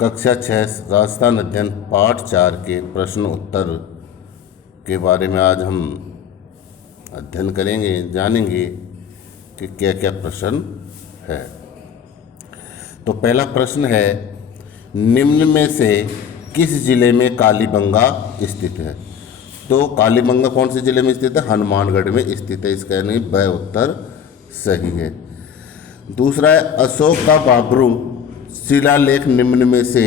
कक्षा 6 राजस्थान अध्ययन पाठ 4 के प्रश्न उत्तर के बारे में आज हम अध्ययन करेंगे, जानेंगे कि क्या क्या प्रश्न है। तो पहला प्रश्न है, निम्न में से किस जिले में कालीबंगा स्थित है? तो कालीबंगा कौन से जिले में स्थित है? हनुमानगढ़ में स्थित है। इसका यानी ब उत्तर सही है। दूसरा है, अशोक का बाबरू शिलालेख निम्न में से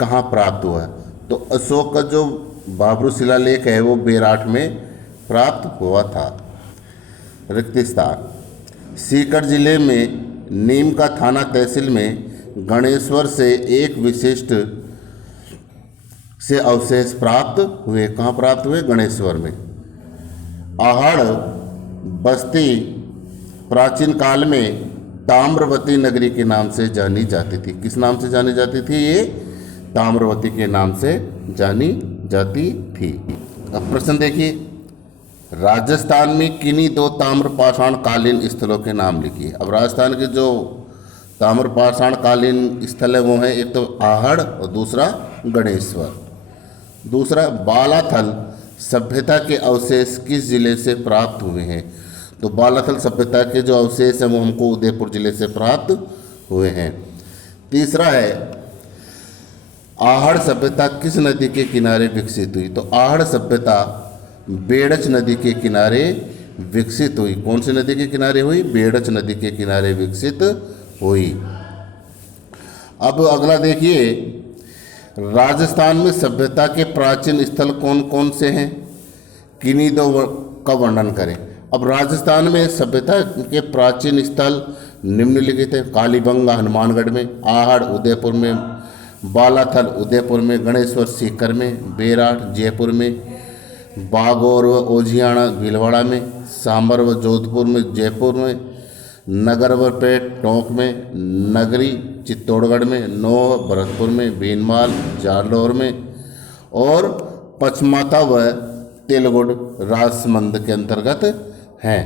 कहाँ प्राप्त हुआ है? तो अशोक का जो बाबरू शिलालेख है वो बेराट में प्राप्त हुआ था। रिक्त स्थान, सीकर जिले में नीम का थाना तहसील में गणेश्वर से एक विशिष्ट से अवशेष प्राप्त हुए। कहाँ प्राप्त हुए? गणेश्वर में। आहड़ बस्ती प्राचीन काल में ताम्रवती नगरी के नाम से जानी जाती थी। किस नाम से जानी जाती थी? ये ताम्रवती के नाम से जानी जाती थी। अब प्रश्न देखिए, राजस्थान में किन्हीं दो ताम्रपाषाण कालीन स्थलों के नाम लिखिए। अब राजस्थान के जो ताम्रपाषाण कालीन स्थल है वो है, एक तो आहड़ और दूसरा गणेश्वर। दूसरा, बालाथल सभ्यता के अवशेष किस जिले से प्राप्त हुए हैं? तो बालाथल सभ्यता के जो अवशेष हैं वो हमको उदयपुर जिले से प्राप्त हुए हैं। तीसरा है, आहड़ सभ्यता किस नदी के किनारे विकसित हुई? तो आहड़ सभ्यता बेड़च नदी के किनारे विकसित हुई। कौन सी नदी के किनारे हुई? बेड़च नदी के किनारे विकसित हुई। अब अगला देखिए, राजस्थान में सभ्यता के प्राचीन स्थल कौन कौन से हैं? किन्हीं दो का वर्णन करें। अब राजस्थान में सभ्यता के प्राचीन स्थल निम्नलिखित है। कालीबंगा हनुमानगढ़ में, आहड़ उदयपुर में, बालाथल उदयपुर में, गणेश्वर सीकर में, बेराट जयपुर में, बागौर व ओजियाना भीलवाड़ा में, सांबर व जोधपुर में जयपुर में, नगर व पेट टोंक में, नगरी चित्तौड़गढ़ में, नोह भरतपुर में, भीनमाल जालौर में और पचमाता व तेलगुड़ राजसमंद के अंतर्गत हैं।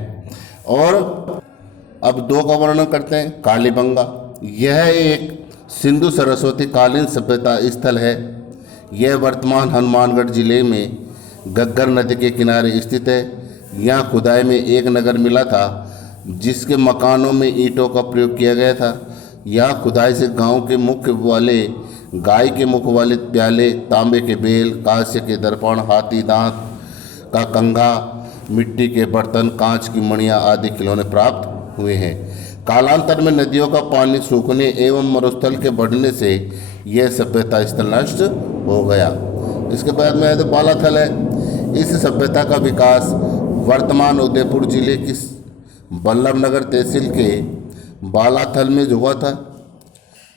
और अब दो का वर्णन करते हैं। कालीबंगा, यह एक सिंधु सरस्वती कालीन सभ्यता स्थल है। यह वर्तमान हनुमानगढ़ जिले में घग्गर नदी के किनारे स्थित है। यहाँ खुदाई में एक नगर मिला था जिसके मकानों में ईंटों का प्रयोग किया गया था। यहाँ खुदाई से गांव के मुख्य वाले, गाय के मुख वाले प्याले, तांबे के बेल, कांस्य के दर्पण, हाथी दांत का कंघा, मिट्टी के बर्तन, कांच की मणियाँ आदि खिलौने प्राप्त हुए हैं। कालांतर में नदियों का पानी सूखने एवं मरुस्थल के बढ़ने से यह सभ्यता स्थल नष्ट हो गया। इसके बाद में तो बालाथल है। इस सभ्यता का विकास वर्तमान उदयपुर जिले की बल्लभनगर तहसील के बालाथल में हुआ था।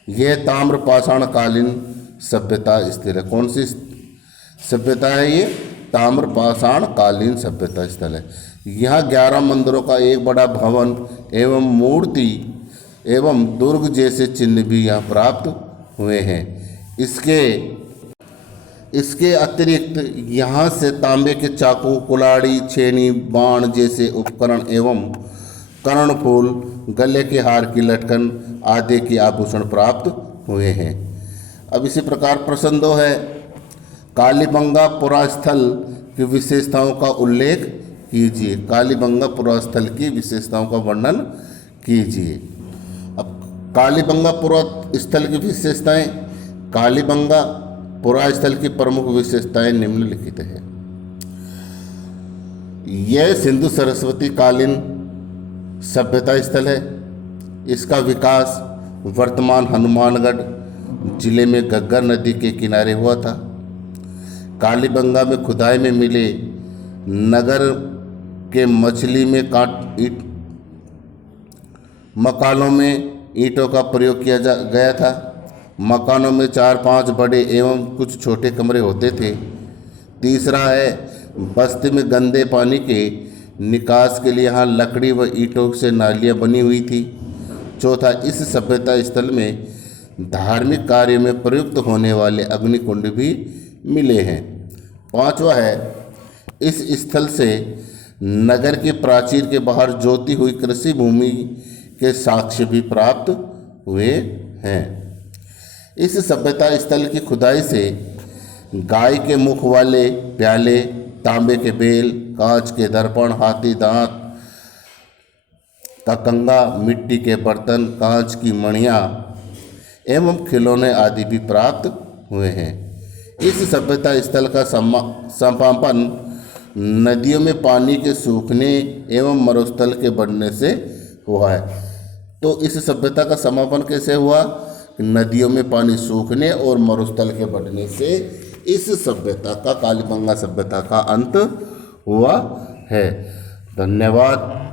यह ताम्रपाषाण कालीन सभ्यता स्थल है। कौन सी सभ्यता है ये? ताम्रपाषाण कालीन सभ्यता स्थल है। यहाँ 11 मंदिरों का एक बड़ा भवन एवं मूर्ति एवं दुर्ग जैसे चिन्ह भी यहाँ प्राप्त हुए हैं। इसके अतिरिक्त यहाँ से तांबे के चाकू, कुल्हाड़ी, छेनी, बाण जैसे उपकरण एवं कर्णफूल, गले के हार की लटकन आदि के आभूषण प्राप्त हुए हैं। अब इसी प्रकार प्रश्न 2 है, कालीबंगा पुरास्थल की विशेषताओं का उल्लेख कीजिए। कालीबंगा पुरास्थल की विशेषताओं का वर्णन कीजिए। अब कालीबंगा पुरास्थल की विशेषताएं, कालीबंगा पुरास्थल की प्रमुख विशेषताएं निम्नलिखित है। यह सिंधु सरस्वती कालीन सभ्यता स्थल है। इसका विकास वर्तमान हनुमानगढ़ जिले में घग्गर नदी के किनारे हुआ था। कालीबंगा में खुदाई में मिले नगर के मछली में मकानों में ईंटों का प्रयोग किया गया था। मकानों में 4-5 बड़े एवं कुछ छोटे कमरे होते थे। तीसरा है, बस्ती में गंदे पानी के निकास के लिए यहाँ लकड़ी व ईंटों से नालियाँ बनी हुई थी। चौथा, इस सभ्यता स्थल में धार्मिक कार्य में प्रयुक्त होने वाले अग्निकुंड भी मिले हैं। 5वां है, इस स्थल से नगर के प्राचीर के बाहर जोती हुई कृषि भूमि के साक्ष्य भी प्राप्त हुए हैं। इस सभ्यता स्थल की खुदाई से गाय के मुख वाले प्याले, तांबे के बेल, कांच के दर्पण, हाथी दांत का कंगा, मिट्टी के बर्तन, कांच की मणियाँ एवं खिलौने आदि भी प्राप्त हुए हैं। इस सभ्यता स्थल का समापन नदियों में पानी के सूखने एवं मरुस्थल के बढ़ने से हुआ है। तो इस सभ्यता का समापन कैसे हुआ? नदियों में पानी सूखने और मरुस्थल के बढ़ने से इस सभ्यता का, कालीबंगा सभ्यता का अंत हुआ है। धन्यवाद।